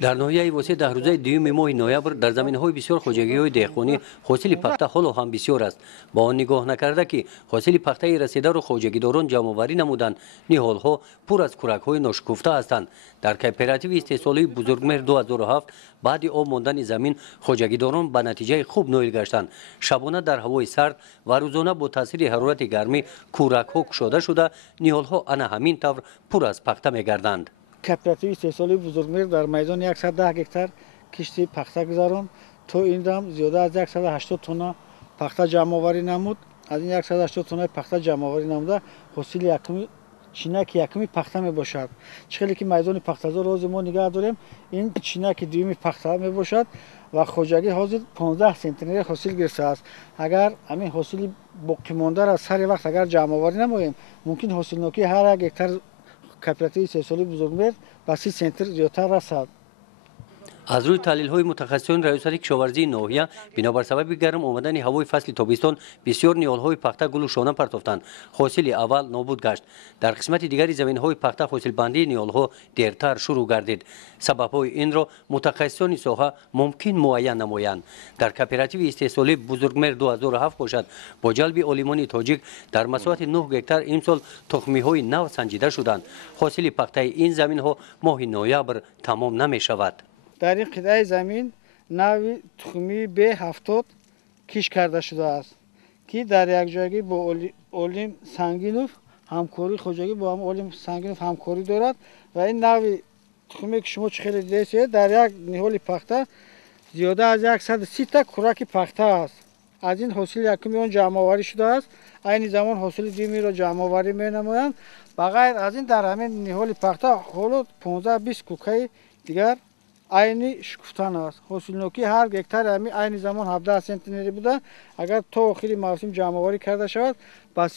در ناحیه واسه 10 روزه دیوم ماه نوامبر در زمین‌های بسیار خوجگی‌های دهقانی حاصل پخته حال هم بسیار است. با آن نگاه نکرده که حاصل پخته رسیده را خوجگیداران جمع‌آوری نمودند، نهال‌ها پر از کورک‌های ناشکفته هستند. در کوپراتیو استحصالی بزرگمهر 2007 بعد آب ماندن زمین خوجگیداران به نتیجه خوب نائل گشتند. شبانه در هوای سرد و روزانه با تاثیر حرارت گرمی کورک‌ها کشاده شده، نهال‌ها انا همین طور پر از پخته می‌گردند. کوپراتیو استحصالی بزرگمهر در میدان 110 هکتار کشتی پخته گذاران تو این دم زیاده از 180 تن پخته جمع آوری نمود. از این 180 تن پخته جمع آوری نموده حاصل یکمی چینک یکمی پخته می باشد. چخیلی که میدان پخته‌زار روز ما نگاه داریم این چینک دومی پخته می باشد و خوجگی حاصل 15 سانتی حاصل گرفته است. اگر همین حاصل باقی مانده را سر وقت اگر جمع آوری نماییم ممکن حاصل نوکی هر یک هکتار کوپراتیو استحصالی بزرگمهر به 30 سنتر زیادتر رسد. از روی تحلیل‌های متخصصان ریاست کشاورزی ناحیه بنابر سبب گرم آمدن هوای فصل تابستان بسیار نهال‌های پخته گل و شانه پرتافتند. حاصل اول نابود گشت. در قسمت دیگری زمین‌های پخته حاصل بندی نهال‌ها دیرتر شروع گردید. سبب‌های این را متخصصان ساحه ممکن معین نمایند. در کوپراتیو استحصالی بزرگمهر 2007 باشد با جلب عالمان تاجیک در مساحت 9 هکتار امسال تخمی‌های نو سنجیده شدند. حاصل پخته این زمین‌ها ماه نوامبر تمام نمی‌شود. در این قطعه زمین نوع تخمی B70 کش کرده شده است که در یک جایگی با اولیم سنگینوف همکاری خوجگی با هم اولیم سنگینوف همکاری دارد و این نوع تخمی که شما خیلی دیدید در یک نهال پخته زیاده از 130 تا کورک پخته است. از این حاصل یکمی آن جمع آوری شده است. این زمان حاصل دیمی را جمع آوری می نمایند. بغیر از این در همین نهال پخته حالا 15-20 کوکه دیگر عینی شکفتن است. حاصل نوکی هر هکتار همی عین زمان 17 سانتی بوده. اگر تا آخری موسم جمع آوری کرده شود با 35-40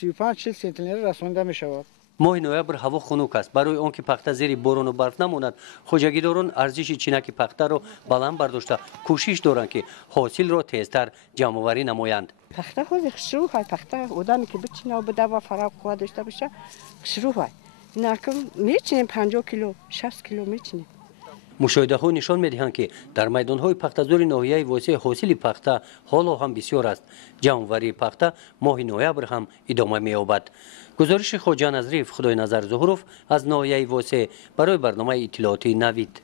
سانتی رسانده می شود. ماه نوامبر هوا خنک است. برای آنکه پخته زیر باران و برف نماند خوجگیداران ارزش چینک پخته را بلند برداشته کوشش دارند که حاصل را تیزتر جمع آوری نمایند. پخته خود شروع های پخته آدمی که بچینه و بده و فراغ قوت داشته باشه شروع های نکم میچینیم 50 کیلو 60 کیلو میچینیم. مشاهده ها نشان میدهند که در میدان های پخته‌زار ناحیه واسه حاصل پخته حالا هم بسیار است. جمع‌آوری پخته ماه نوامبر هم ادامه می‌یابد. گزارش خواجه نظریف خدای نظر ظهروف از ناحیه واسه برای برنامه اطلاعاتی نوید.